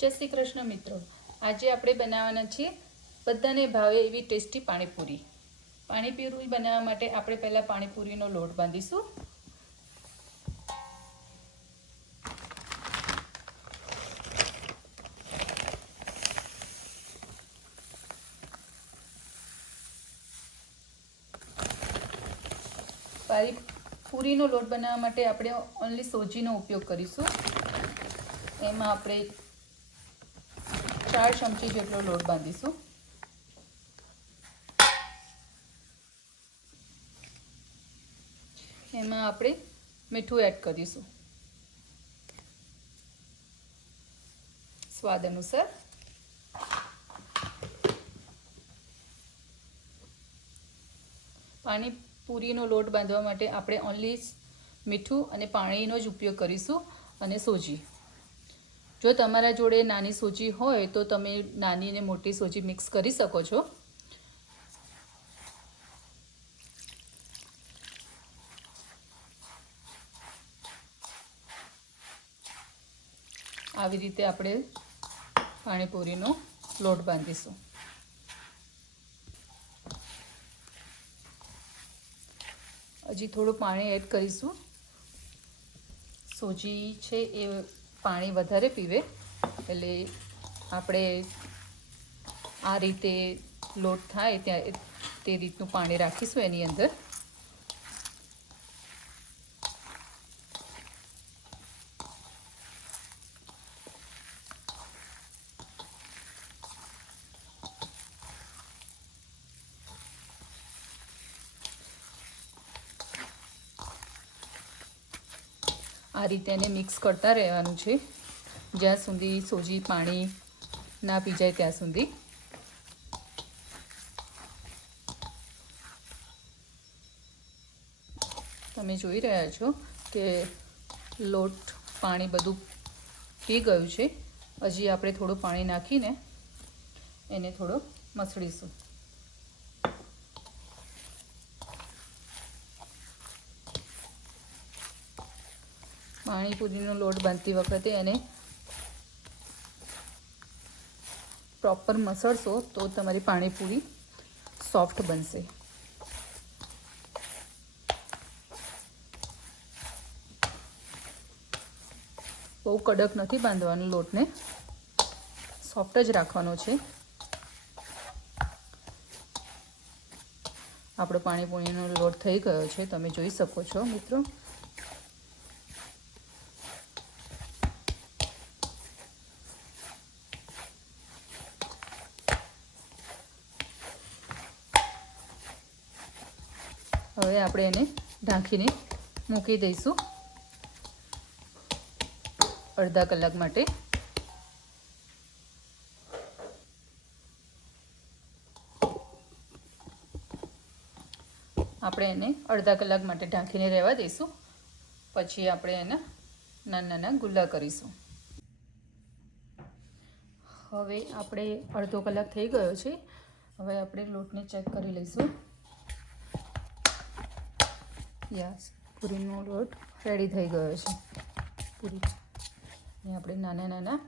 જય શ્રી કૃષ્ણ મિત્રો, આજે આપણે બનાવવાના છીએ બધાને ભાવે એવી ટેસ્ટી પાણીપુરી. પાણીપુરી બનાવવા માટે આપણે પહેલાં પાણીપુરીનો લોટ બાંધીશું. પાણીપુરીનો લોટ બનાવવા માટે આપણે ઓનલી સોજીનો ઉપયોગ કરીશું. એમાં આપણે 4 ચમચી જેટલો લોટ બાંધીશું. એમાં આપણે મીઠું એડ કરીશું સ્વાદ અનુસાર. પાણીપુરીનો લોટ બાંધવા માટે આપણે ઓનલી મીઠું અને પાણીનો જ ઉપયોગ કરીશું અને સોજી. જો તમારા જોડે નાની સોજી હોય તો તમે નાની અને મોટી સોજી મિક્સ કરી શકો છો. આવી રીતે આપણે પાણીપુરીનો લોટ બાંધીશું. હજી થોડું પાણી એડ કરીશું. સોજી છે એ પાણી વધારે પીવે, એટલે આપણે આ રીતે લોટ થાય ત્યાં તે રીતનું પાણી રાખીશું એની અંદર. આ રીતે એને મિક્સ કરતા રહેવાનું છે જ્યાં સુધી સોજી પાણી ના પી જાય ત્યાં સુધી. તમે જોઈ રહ્યા છો કે લોટ પાણી બધું પી ગયું છે. હજી આપણે થોડું પાણી નાખીને એને થોડો મસળીશું. પાણીપુરીનો લોટ બાંધતી વખતે એને પ્રોપર મસળશો તો તમારી પાણીપુરી સોફ્ટ બનશે. બહુ કડક નથી બાંધવાનો લોટને, સોફ્ટ જ રાખવાનો છે. આપણો પાણીપુરીનો લોટ થઈ ગયો છે, તમે જોઈ શકો છો મિત્રો. હવે આપણે એને ઢાંકીને મૂકી દઈશું અડધા કલાક માટે. આપણે એને અડધા કલાક માટે ઢાંકીને રહેવા દઈશું. પછી આપણે એના નાના નાના ગુલ્લા કરીશું. હવે આપણે અડધો કલાક થઈ ગયો છે. હવે આપણે લોટને ચેક કરી લઈશું. યસ, પૂરીનો લોટ રેડી થઈ ગયો છે. પૂરી ને આપણે નાના નાના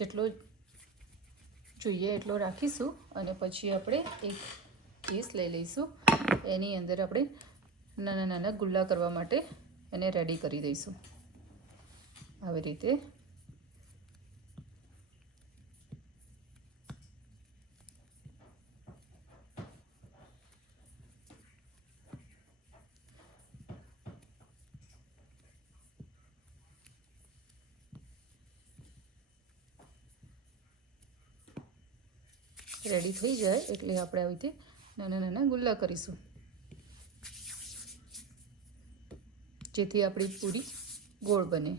જેટલો જોઈએ એટલો રાખીશું અને પછી આપણે એક પીસ લઈ લઈશું. એની અંદર આપણે નાના નાના ગુલ્લા કરવા માટે એને રેડી કરી દઈશું. આવી રીતે રેડી થઈ જાય એટલે આપણે આવી રીતે નાના નાના ગુલ્લા કરીશું, જેથી આપણી પૂરી ગોળ બને.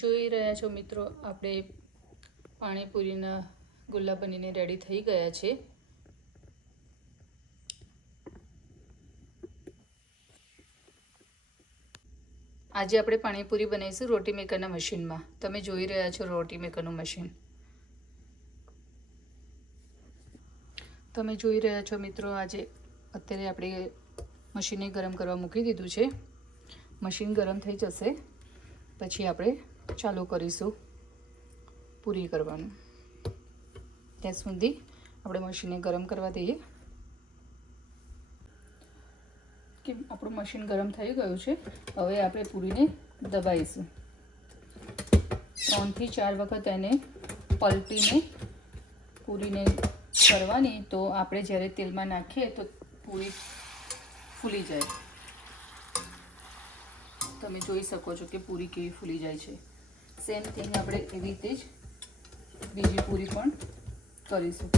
જોઈ રહ્યા છો મિત્રો, આપણે પાણીપુરીના ગુલ્લા બનીને રેડી થઈ ગયા છે. આજે આપણે પાણીપુરી બનાવીશું રોટી મેકરના મશીનમાં. તમે જોઈ રહ્યા છો રોટી મેકરનું મશીન. તમે જોઈ રહ્યા છો મિત્રો, અત્યારે આપણે મશીનને ગરમ કરવા મૂકી દીધું છે. મશીન ગરમ થઈ જશે પછી આપણે ચાલુ કરીશું પૂરી કરવાનું. ત્યાં સુધી આપણે મશીનને ગરમ કરવા દઈએ. કે આપણું મશીન ગરમ થઈ ગયું છે. હવે આપણે પૂરીને દબાવીશું. 3 થી 4 વખત એને પલટીને પૂરીને કરવાની, તો આપણે જ્યારે તેલમાં નાખીએ તો પૂરી ફૂલી જાય. તમે જોઈ શકો છો કે પૂરી કેવી ફૂલી જાય છે. સેમ થિંગ આપણે એવી રીતે જ બીજી પૂરી પણ કરીશું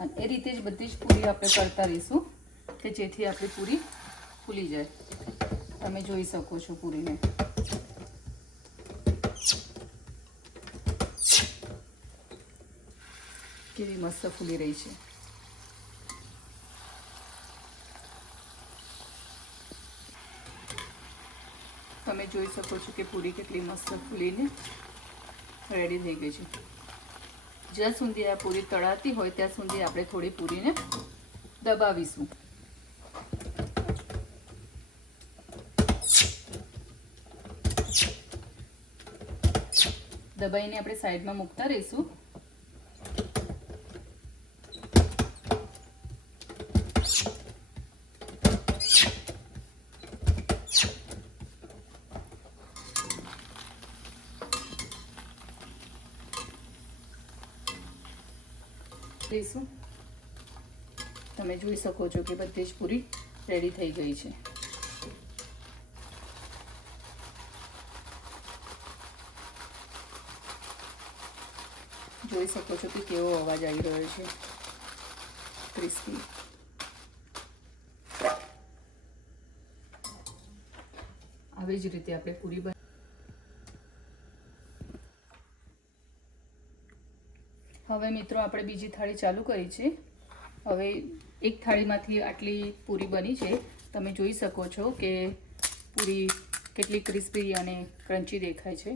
અને એ રીતે જ બધી જ પૂરી આપણે કરતા રહીશું કે જેથી આપણી પૂરી ફૂલી જાય. તમે જોઈ શકો છો પૂરીને કેવી મસ્ત ફૂલી રહી છે. તમે જોઈ શકો છો કે પૂરી કેટલી મસ્ત ફૂલીને રેડી થઈ ગઈ છે. જ્યાં સુધી આ પૂરી તળાતી હોય ત્યાં સુધી આપણે થોડી પૂરીને દબાવીશું. દબાઈને આપણે સાઈડમાં મૂકતા રહીશું. તમે જોઈ શકો છો કે બધી જ પૂરી રેડી થઈ ગઈ છે. જોઈ શકો છો કે કેવો અવાજ આવી રહ્યો છે, ક્રિસ્પી. આવી જ રીતે આપણે પૂરી હવે મિત્રો આપણે બીજી થાળી ચાલુ કરી છે. હવે એક થાળીમાંથી આટલી પૂરી બની છે. તમે જોઈ શકો છો કે પૂરી કેટલી ક્રિસ્પી અને ક્રન્ચી દેખાય છે.